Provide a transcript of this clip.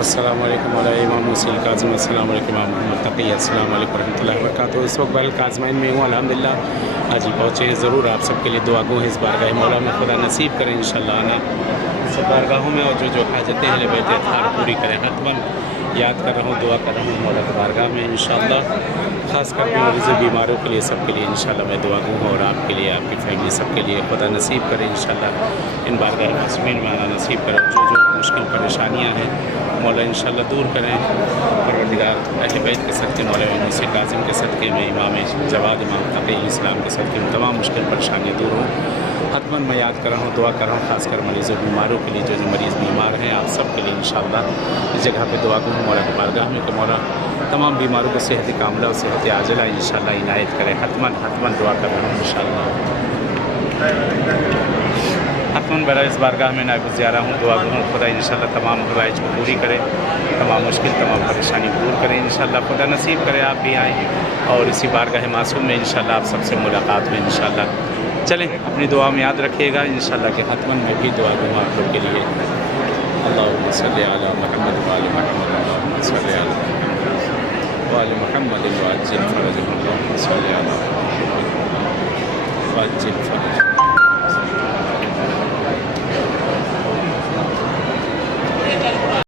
السلام علیکم علیہ امام وسیل کاظم، السلام علیکم امام محمد تقی، السلام علیکم ورحمۃ اللہ وبرکاتہ۔ اس وقت بہل کاظمین میں ہوں الحمدللہ، آج ہی پہنچے ہیں۔ ضرور آپ سب کے لیے دعا گو ہے، اس بارگاہ مولا میں خدا نصیب کریں انشاءاللہ آنا سب بارگاہوں میں، اور جو حاجتیں اہل بیت اطہار پوری کریں۔ حتماً یاد کر رہا ہوں، دعا کر رہا ہوں مولا کی بارگاہ میں انشاءاللہ، خاص کر کے مریض بیماروں کے لیے سب کے لیے انشاءاللہ میں دعا گو ہوں، اور آپ کے لیے، آپ کی فیملی سب کے لیے خدا نصیب کرے انشاءاللہ ان بارگاہ معصومین میں آنا نصیب کرے۔ جو مشکل پریشانیاں ہیں مولا انشاءاللہ دور کریں۔ پروردگار اہل بیت کے صدقے، مولا امام سے کاظم کے صدقے میں، امام جواد، امام تقی اسلام کے صدقے میں تمام مشکل پریشانیاں دور ہوں۔ حتماً میں یاد کر رہا ہوں، دعا کر رہا ہوں، خاص کر مریض و بیماروں کے لیے، جو مریض بیمار ہیں آپ سب کے لیے انشاءاللہ اس جگہ پہ دعا گو ہوں مولا کی بارگاہ میں کہ مولا تمام بیماروں کو صحت کاملہ و صحت عاجلہ انشاءاللہ عنایت کرے۔ حتماً دعا کر رہا ہوں انشاءاللہ۔ حتماً برائے اس بارگاہ میں نائب الزیارہ ہوں، دعا گو ہوں خدا انشاءاللہ تمام حوائج کو پوری کرے، تمام مشکل، تمام پریشانی کو دور کرے انشاءاللہ، خدا نصیب کرے آپ بھی آئیں اور اسی بارگاہ معصوم میں انشاءاللہ آپ سب سے ملاقات ہوئی انشاءاللہ۔ چلیں اپنی دعا میں یاد رکھیے گا انشاءاللہ کہ حتماً میں بھی دعا گو ہوں آپ لوگ کے لیے۔ اللہم صلی علی محمد وآل محمد، اللہم صلی علی محمد وآل محمد وعجل فرجهم، اللہم صلی علی محمد وعجل